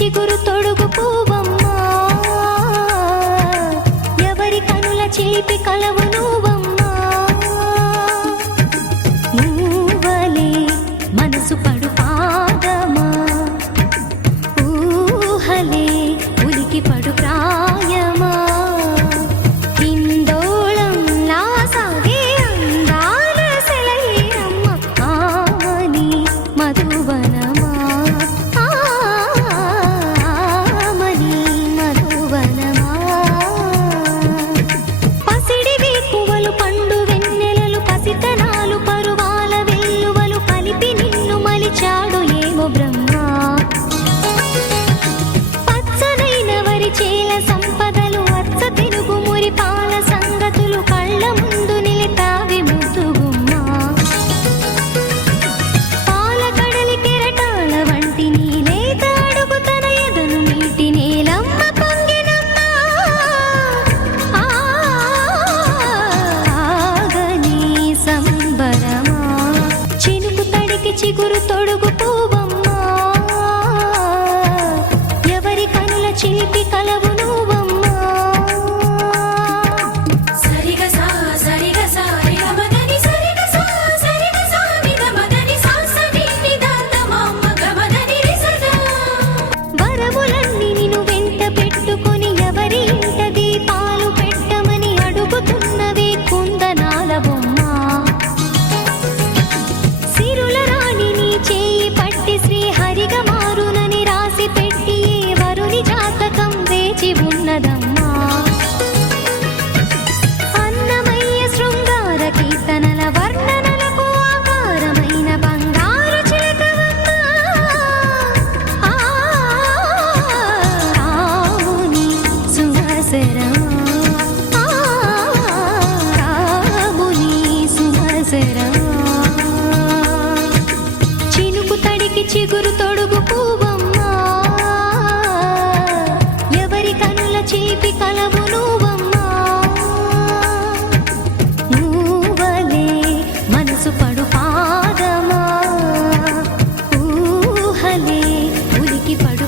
చిగురు తొడుగు పువ్వమ్మా, ఎవరి కనుల చిలిపి కలవు నువ్వమ్మా. నువ్వలే మనసు పడు పాదమా, ఊహలే ఉలికి పడు ప్రాయమా. హిందోళంలా సాగే అందాల సెలయేరమ్మ, ఆమని మధువనమా, ఆమని మధువనమా. పసిడివి పువ్వులు పండు వెన్నెలలు పసితనాలు పరువాల వెల్లువలు కలిపి నిన్ను మలిచాడు ఏమో బ్రహ్మ. పచ్చనైన వరి చేల సంపదలు అచ్చ తెలుగు మురి పాల సంగతులు కళ్ళ ముందు నిలితావి ముద్దుగుమ్మా. పాల కడలి కెరటాల వంటి నీలేత అడుగు తన ఎదను మీటి నేలమ్మ పొంగినమ్మా. ఆగని సంబరమా, చినుకు తడికి చిగురు తొడుగు పువ్వమ్మా, ఎవరి కనుల చిలిపి కలవు నువ్వమ్మా. సరిగ సా సరిగ సా రిగ మదని సరిగ సా సరిగ సా నిద మదని సా సని నిదాత మమ్మ గమదని రిసదా. వరములన్నీ నిన్ను వెంట పెట్టుకొని ఎవరి ఇంట దీపాలు పెట్టమని అడుగుతున్నవే కుందనాల బొమ్మ. సిరుల రాణి నీ చేయి పట్టి శ్రీహరిగా మారునని రాసి పెట్టి ఏ వరుని జాతకం వేచి ఉన్నదమ్మా. అన్నమయ్య శృంగార కీర్తనల వర్ణనలకు ఆకారమైన బంగారు చిలకవమ్మా. రాముని సుమసరమా, రాముని సుమసరమా. చినుకు తడికి చిగురు తొడుగు పువ్వమ్మా, ఎవరి కనుల చిలిపి కలవు నువ్వమ్మా. నువ్వలే మనసు పడు పాదమా, ఊహలే ఉలికి పడు